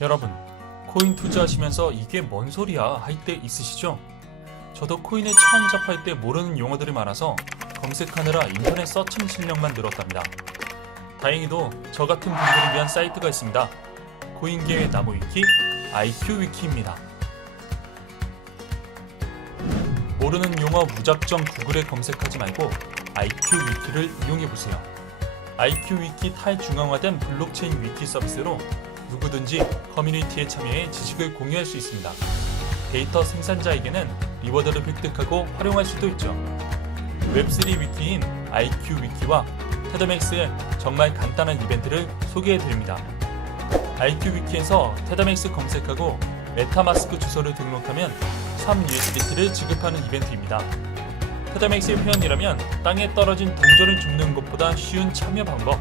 여러분, 코인 투자하시면서 이게 뭔 소리야 할 때 있으시죠? 저도 코인에 처음 접할 때 모르는 용어들이 많아서 검색하느라 인터넷 서칭 실력만 늘었답니다. 다행히도 저 같은 분들을 위한 사이트가 있습니다. 코인계의 나무 위키, IQ 위키입니다. 모르는 용어 무작정 구글에 검색하지 말고 IQ 위키를 이용해 보세요. IQ 위키 탈중앙화된 블록체인 위키 서비스로 누구든지 커뮤니티에 참여해 지식을 공유할 수 있습니다. 데이터 생산자에게는 리워드를 획득하고 활용할 수도 있죠. 웹3 위키인 IQ 위키와 테더맥스의 정말 간단한 이벤트를 소개해 드립니다. IQ 위키에서 테더맥스 검색하고 메타마스크 주소를 등록하면 3USDT를 지급하는 이벤트입니다. 테더맥스의 표현이라면 땅에 떨어진 동전을 줍는 것보다 쉬운 참여 방법.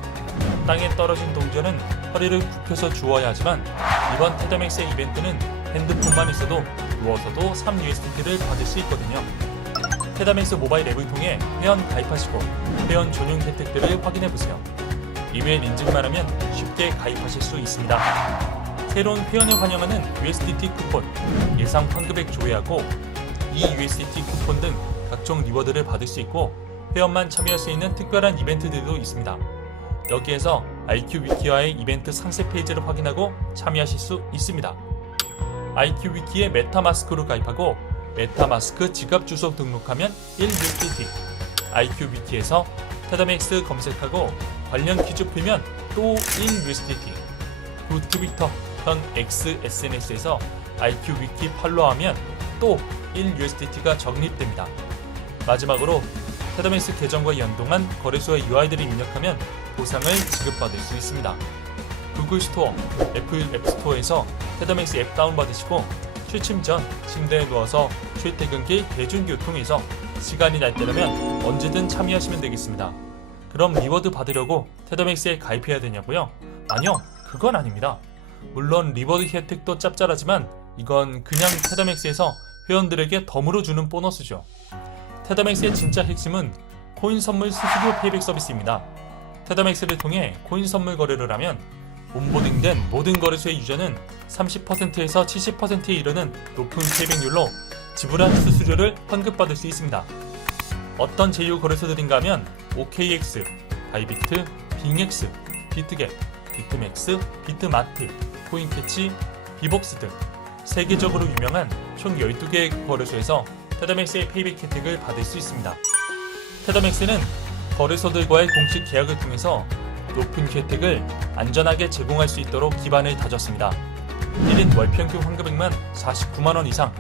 땅에 떨어진 동전은 허리를 굽혀서 주어야 하지만 이번 테더맥스의 이벤트는 핸드폰만 있어도 누워서도 3USDT를 받을 수 있거든요. 테더맥스 모바일 앱을 통해 회원 가입하시고 회원 전용 혜택들을 확인해 보세요. 이메일 인증만 하면 쉽게 가입하실 수 있습니다. 새로운 회원을 환영하는 USDT 쿠폰, 예상 환급액 조회하고 이 USDT 쿠폰 등 각종 리워드를 받을 수 있고 회원만 참여할 수 있는 특별한 이벤트들도 있습니다. 여기에서 IQ 위키와의 이벤트 상세 페이지를 확인하고 참여하실 수 있습니다. IQ 위키에 메타마스크로 가입하고 메타마스크 지갑 주소 등록하면 1USDT. IQ 위키에서 테더맥스 검색하고 관련 퀴즈 풀면 또 1USDT. 구 트위터 현 X SNS에서 IQ 위키 팔로우하면 또 1USDT가 적립됩니다. 마지막으로 테더맥스 계정과 연동한 거래소의 UI들을 입력하면 보상을 지급받을 수 있습니다. 구글 스토어, 애플 앱 스토어에서 테더맥스 앱 다운받으시고 취침 전 침대에 누워서 출퇴근길 대중교통에서 시간이 날 때라면 언제든 참여하시면 되겠습니다. 그럼 리워드 받으려고 테더맥스에 가입해야 되냐고요? 아니요, 그건 아닙니다. 물론 리워드 혜택도 짭짤하지만 이건 그냥 테더맥스에서 회원들에게 덤으로 주는 보너스죠. 테더맥스의 진짜 핵심은 코인 선물 수수료 페이백 서비스입니다. 테더맥스를 통해 코인 선물 거래를 하면 온보딩된 모든 거래소의 유저는 30%에서 70%에 이르는 높은 페이백률로 지불한 수수료를 환급받을 수 있습니다. 어떤 제휴 거래소들인가 하면 OKX, 바이비트, 빙엑스, 비트겟, 비트맥스, 비트마트, 코인캐치, 비복스 등 세계적으로 유명한 총 12개의 거래소에서 테더맥스의 페이백 혜택을 받을 수 있습니다. 테더맥스는 거래소들과의 공식 계약을 통해서 높은 혜택을 안전하게 제공할 수 있도록 기반을 다졌습니다. 1인 월 평균 환급액만 49만 원 이상.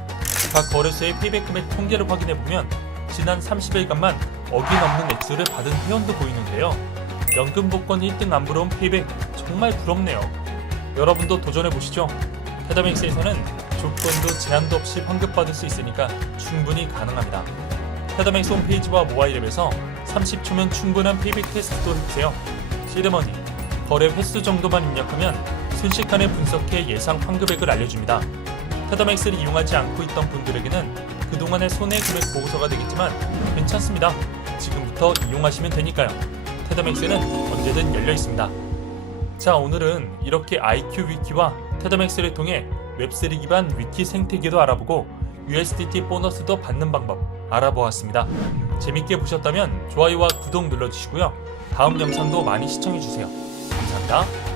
각 거래소의 페이백 금액 통계를 확인해 보면 지난 30일간만 어김없는 액수를 받은 회원도 보이는데요. 연금 복권 1등 안 부러운 페이백 정말 부럽네요. 여러분도 도전해 보시죠. 테더맥스에서는 조건도 제한도 없이 환급받을 수 있으니까 충분히 가능합니다. 테더맥스 홈페이지와 모바일 앱에서 30초면 충분한 페이백 테스트도 해주세요. 시드머니, 거래 횟수 정도만 입력하면 순식간에 분석해 예상 환급액을 알려줍니다. 테더맥스를 이용하지 않고 있던 분들에게는 그동안의 손해 금액 보고서가 되겠지만 괜찮습니다. 지금부터 이용하시면 되니까요. 테더맥스는 언제든 열려 있습니다. 자, 오늘은 이렇게 IQ 위키와 테더맥스를 통해 웹3 기반 위키 생태계도 알아보고 USDT 보너스도 받는 방법 알아보았습니다. 재밌게 보셨다면 좋아요와 구독 눌러주시고요. 다음 영상도 많이 시청해주세요. 감사합니다.